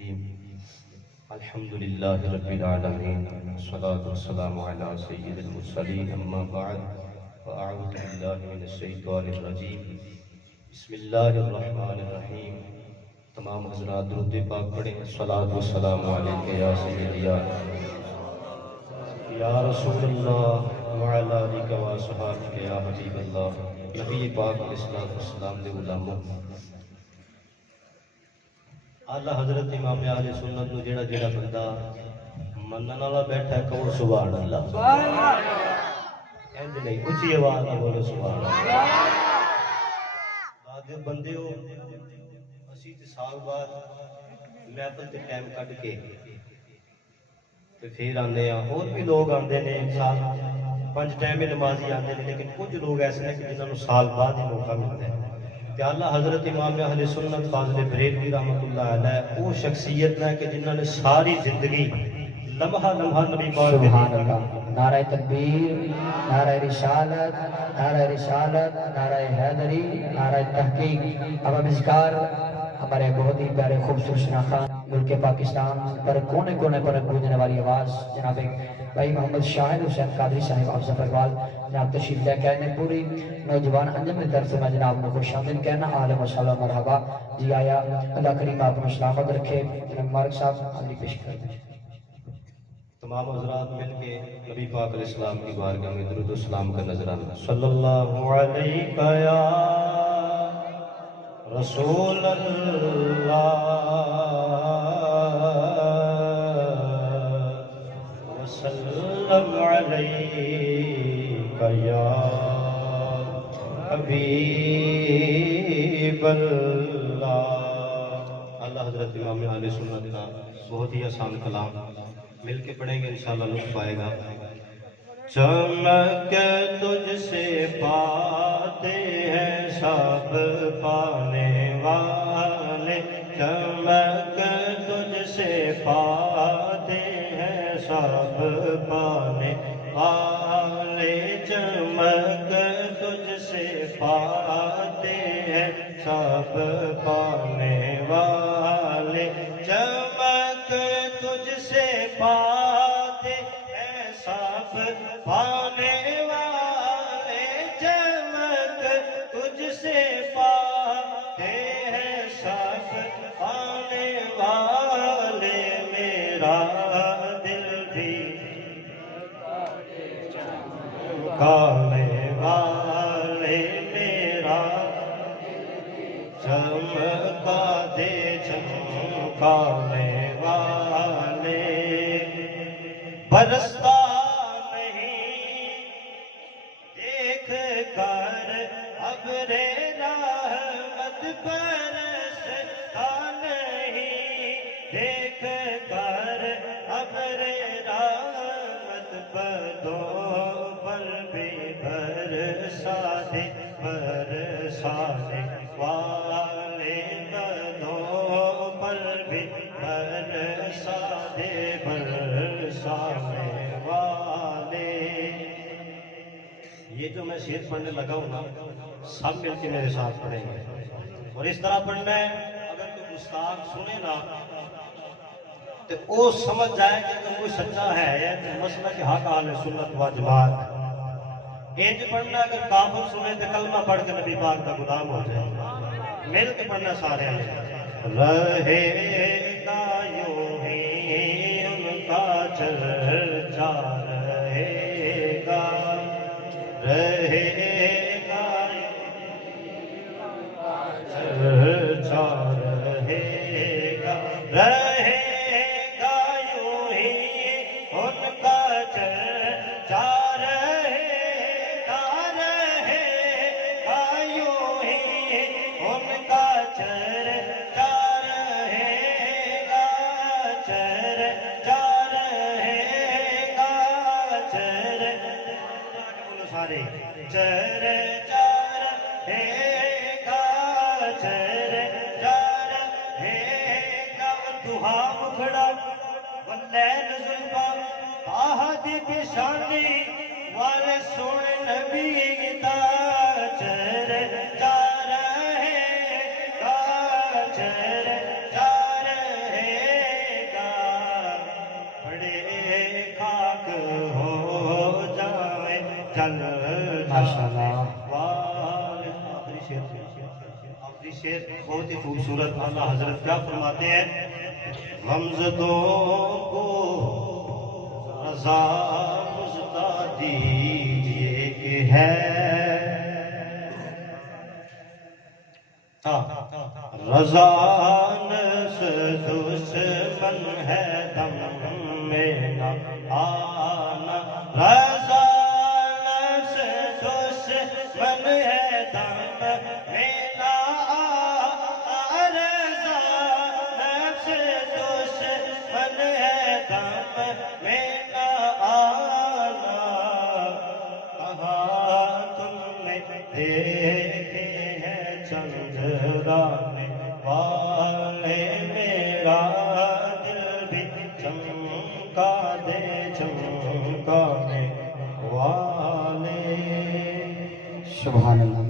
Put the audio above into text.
الحمد لله رب العالمين والصلاة والسلام على سيد المرسلين أما بعد فأعوذ بالله من الشيطان الرجيم بسم الله الرحمن الرحيم. تمام حضرات درود پاک پڑھیں. الصلاة والسلام علیکہ یا سیدی یا رسول اللہ وعلی آلہ و صحابہ یا حبیب اللہ. نبی پاک علیہ السلام دے غلاموں، اعلیٰ حضرت امام اہل سنت نو جیڑا جیڑا بندہ منن والا بیٹھا ہے کہو سبحان اللہ. انج نہیں، اونچی آواز نال بولو سبحان اللہ. بعد بندے ہو اسی تے سال بعد محفل تے ٹائم کڈ کے تے پھر آندے ہیں. اور بھی لوگ آندے نے سال 5 ٹائم نمازی آندے نے، لیکن کچھ لوگ ایسے ہیں کہ جنہاں نوں سال بعد ہی موقع ملتا ہے. کہ اللہ حضرت امام اہل سنت فاضل بریلوی رحمۃ اللہ علیہ وہ شخصیت ہے کہ جنہوں نے ساری زندگی لمحہ لمحہ نبی پاک سبحان اللہ. نعرہ تکبیر، نعرہ رسالت، نعرہ رسالت، نعرہ حیدری، نعرہ تحقیق. اب ہم اذکار ہمارے بہت ہی پیارے خوبصورت شناخان ملک پاکستان پر کونے کونے پر گونجنے والی آواز جناب بھائی محمد شاہد حسین قادری صاحب آپ ظفروال جناب تشریف لے کے آئے نے. پوری نوجوان انجم کی طرف سے میں جناب کو خوش آمدید کہنا. آل و سلام مرحبا جی. آیا اللہ کریم آپ کو سلامت رکھے. جناب مبارک صاحب حاضری پیش کر دیں. تمام حضرات مل کے نبی پاک علیہ السلام کی بارگاہ میں درود و سلام کا نذرانہ. صلی اللہ علیہ یا رسول اللہ وسلم علیہ یا حبیب اللہ. اللہ حضرت امام اہل سنت کا بہت ہی آسان کلام مل کے پڑھیں گے انشاءاللہ لطف آئے گا. چمک تجھ سے پاتے ہیں سب پانے والے، چمک تجھ سے پاتے ہیں سب پانے والے، چمک تجھ سے پاتے ہیں سب پانے والے، چمک تجھ سے پاتے ہیں سب پانے والے، چمک تجھ سے پاتے ہیں سب پانے والے. میرا دل بھی چمکانے والے، میرا چمکا دے چمکانے والے. برستا نہیں دیکھ کر ابر رحمت، برستا نہیں دیکھ کر ابر رحمت، بدوں پر بھی برسا دے برسانے والے، بدوں پر بھی برسا دے برسانے والے. یہ جو میں شعر پڑھنے لگا ہوں نا، سب مل کے میرے ساتھ پڑھیں گے اور اس طرح پڑھنا ہے. اگر کوئی گستاخ سنے نا تو وہ سمجھ جائے کہ کوئی سچا ہے تو مسئلہ کہ حق اہل سنت و جماعت. انج پڑھنا اگر کافر سنے تو کلمہ پڑھ کے نبی پاک کا غلام ہو جائے. مل کے پڑھنا سارے رہے گا یوں ہی ان کا چرچا رہے گا، رہے گا چرچا رہے گا، رہے گا یوں ہی ان کا چرچا رہے گا، رہے گا یوں ہی ان کا چرچا رہے گا، چرچا رہے گا، بولو سارے چرچا رہے گا، چرچا رہے گا. دہا مکھڑا واللین زلفا آہا دی پیشانی والے سونے نبی دا چرچا رہے گا، چرچا رہے چل ماشاءاللہ آخری شعر بہت ہی خوبصورت اعلیٰ حضرت کیا فرماتے ہیں غمزدوں کو رضا مزدہ دیجئے کہ ہے رضا نس دشمن ہے دم میں نہ آنا رضا نس دشمن ہے دم میں نہ آنا رضا نس دشمن ہے دم میں نہ آنا کہاں تم نے دیکھے ہیں چندرانے والے میرا دل بھی چمکا دے چمکانے والے سبحان اللہ